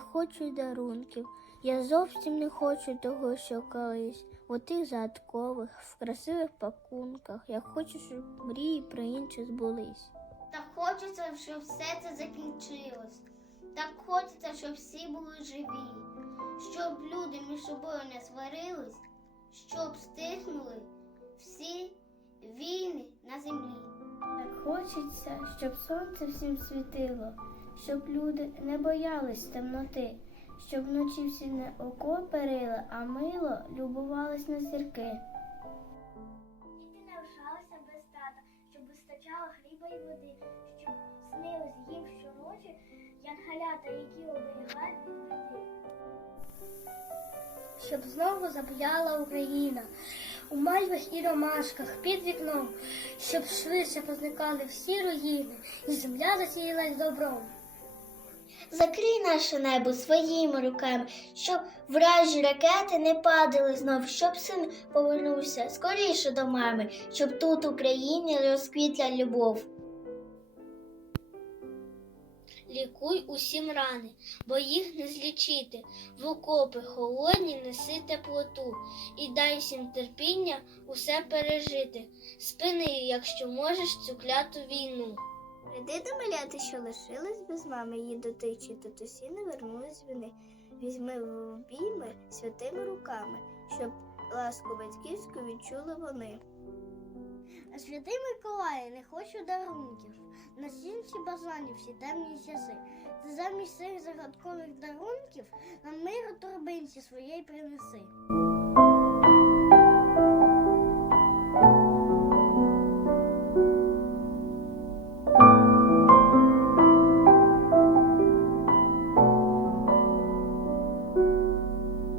хочу дарунків. Я зовсім не хочу того, що колись. У тих загадкових, в красивих пакунках. Я хочу, щоб мрії про інше збулись. Так хочеться, щоб все це закінчилось. Так хочеться, щоб всі були живі, щоб люди між собою не сварились, щоб стихнули хочеться, щоб сонце всім світило, щоб люди не боялись темноти, щоб вночі всі не око перили, а мило любувались на зірки. Діти не лишалися без тата, щоб вистачало хліба і води, щоб снилось їм щоночі янгалята, які оберігають від біди. Щоб знову забуяла Україна у мальвах і ромашках під вікном, щоб швидше позникали всі руїни, і земля засіялась добром. Закрий наше небо своїми руками, щоб вражі ракети не падали знов, щоб син повернувся скоріше до мами, щоб тут в Україні розквітла любов. Лікуй усім рани, бо їх не злічити. В окопи холодні неси теплоту і дай всім терпіння усе пережити. Спини, якщо можеш, цю кляту війну. Приди до маляти, що лишилась без мами, її дотичі, татусі не вернулись вини. Візьми в обійми святими руками, щоб ласку батьківську відчули вони. Святий Миколай, не хочу дарунків. На всі базанів всі темні часи. Ти замість цих загадкових дарунків нам миру торбинці своєї принеси.